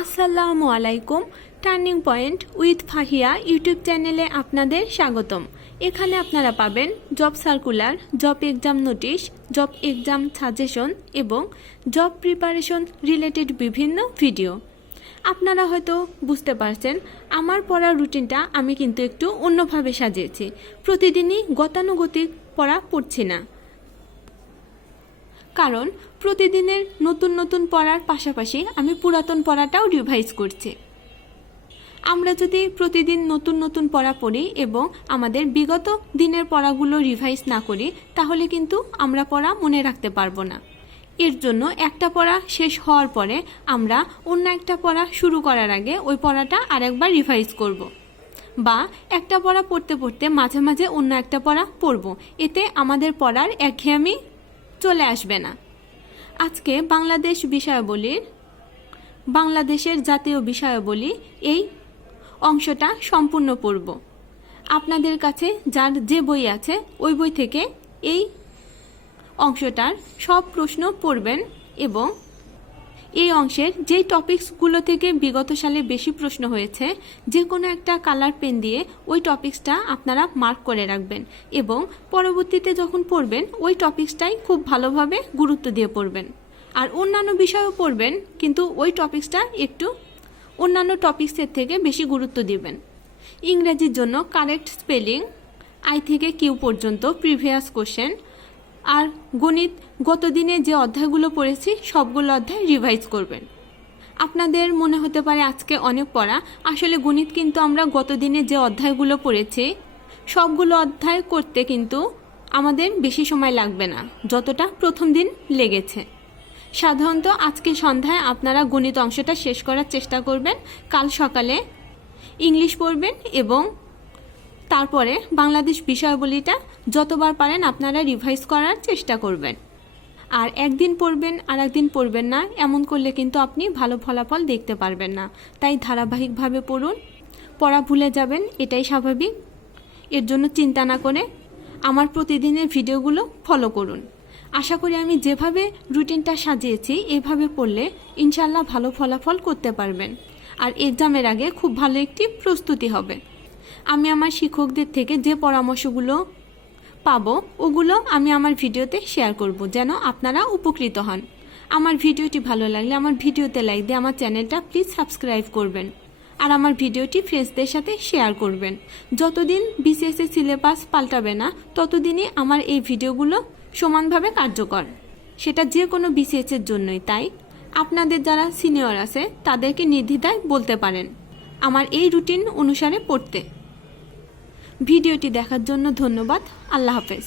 আসসালামু আলাইকুম। Turning point with Fahia YouTube চ্যানেলে আপনাদের স্বাগতম। এখানে আপনারা পাবেন job circular, job exam notice, job exam suggestion এবং জব প্রিপারেশন রিলেটেড বিভিন্ন ভিডিও। আপনারা হয়তো বুঝতে পারছেন আমার পড়ার রুটিনটা আমি কিন্তু একটু অন্যভাবে সাজিয়েছি। প্রতিদিনই গতানুগতিক পড়া পড়ছি না, কারণ প্রতিদিনের নতুন নতুন পড়ার পাশাপাশি আমি পুরাতন পড়াটাও রিভাইজ করছি। আমরা যদি প্রতিদিন নতুন নতুন পড়া পড়ি এবং আমাদের বিগত দিনের পড়াগুলো রিভাইজ না করি, তাহলে কিন্তু আমরা পড়া মনে রাখতে পারবো না। এর জন্য একটা পড়া শেষ হওয়ার পরে আমরা অন্য একটা পড়া শুরু করার আগে ওই পড়াটা আরেকবার রিভাইজ করব, বা একটা পড়া পড়তে পড়তে মাঝে মাঝে অন্য একটা পড়া পড়ব। এতে আমাদের পড়ার একঘেয়েমি চলে আসবে না। আজকে বাংলাদেশের জাতীয় বিষয়াবলী এই অংশটা সম্পূর্ণ পড়ব। আপনাদের কাছে যার যে বই আছে ওই বই থেকে এই অংশটার সব প্রশ্ন পড়বেন এবং এই অংশের যেই টপিকসগুলো থেকে বিগত সালে বেশি প্রশ্ন হয়েছে, যে কোনো একটা কালার পেন দিয়ে ওই টপিকসটা আপনারা মার্ক করে রাখবেন এবং পরবর্তীতে যখন পড়বেন ওই টপিকসটাই খুব ভালোভাবে গুরুত্ব দিয়ে পড়বেন। আর অন্যান্য বিষয়ও পড়বেন, কিন্তু ওই টপিকসটা একটু অন্যান্য টপিকসের থেকে বেশি গুরুত্ব দিবেন। ইংরেজির জন্য কারেক্ট স্পেলিং, আই থেকে কিউ পর্যন্ত প্রিভিয়াস কোশ্চেন, আর গণিত গত দিনে যে অধ্যায়গুলো পড়েছি সবগুলো অধ্যায় রিভাইজ করবেন। আপনাদের মনে হতে পারে আজকে অনেক পড়া, আসলে গণিত কিন্তু আমরা গত দিনে যে অধ্যায়গুলো পড়েছি সবগুলো অধ্যায় করতে কিন্তু আমাদের বেশি সময় লাগবে না যতটা প্রথম দিন লেগেছে। সাধারণত আজকে সন্ধ্যায় আপনারা গণিত অংশটা শেষ করার চেষ্টা করবেন, কাল সকালে ইংলিশ পড়বেন এবং তারপরে বাংলাদেশ বিষয়াবলীটা যতবার পারেন আপনারা রিভাইজ করার চেষ্টা করবেন। আর একদিন পড়বেন আর একদিন পড়বেন না, এমন করলে কিন্তু আপনি ভালো ফলাফল দেখতে পারবেন না। তাই ধারাবাহিকভাবে পড়ুন, পড়া ভুলে যাবেন এটাই স্বাভাবিক। এর জন্য চিন্তা না করে আমার প্রতিদিনের ভিডিওগুলো ফলো করুন। আশা করি আমি যেভাবে রুটিনটা সাজিয়েছি এভাবে পড়লে ইনশাল্লাহ ভালো ফলাফল করতে পারবেন, আর এক্সামের আগে খুব ভালো একটি প্রস্তুতি হবে। আমি আমার শিক্ষকদের থেকে যে পরামর্শগুলো পাবো ওগুলো আমি আমার ভিডিওতে শেয়ার করব, যেন আপনারা উপকৃত হন। আমার ভিডিওটি ভালো লাগলে আমার ভিডিওতে লাইক দিয়ে আমার চ্যানেলটা প্লিজ সাবস্ক্রাইব করবেন, আর আমার ভিডিওটি ফ্রেন্ডসদের সাথে শেয়ার করবেন। যতদিন বিসিএস এর সিলেবাস পাল্টাবে না ততদিনই আমার এই ভিডিওগুলো সমানভাবে কার্যকর, সেটা যে কোনো বিসিএস এর জন্যই। তাই আপনাদের যারা সিনিয়র আছে তাদেরকে নির্দ্বিধায় বলতে পারেন আমার এই রুটিন অনুসারে পড়তে। ভিডিওটি দেখার জন্য ধন্যবাদ। আল্লাহ হাফেজ।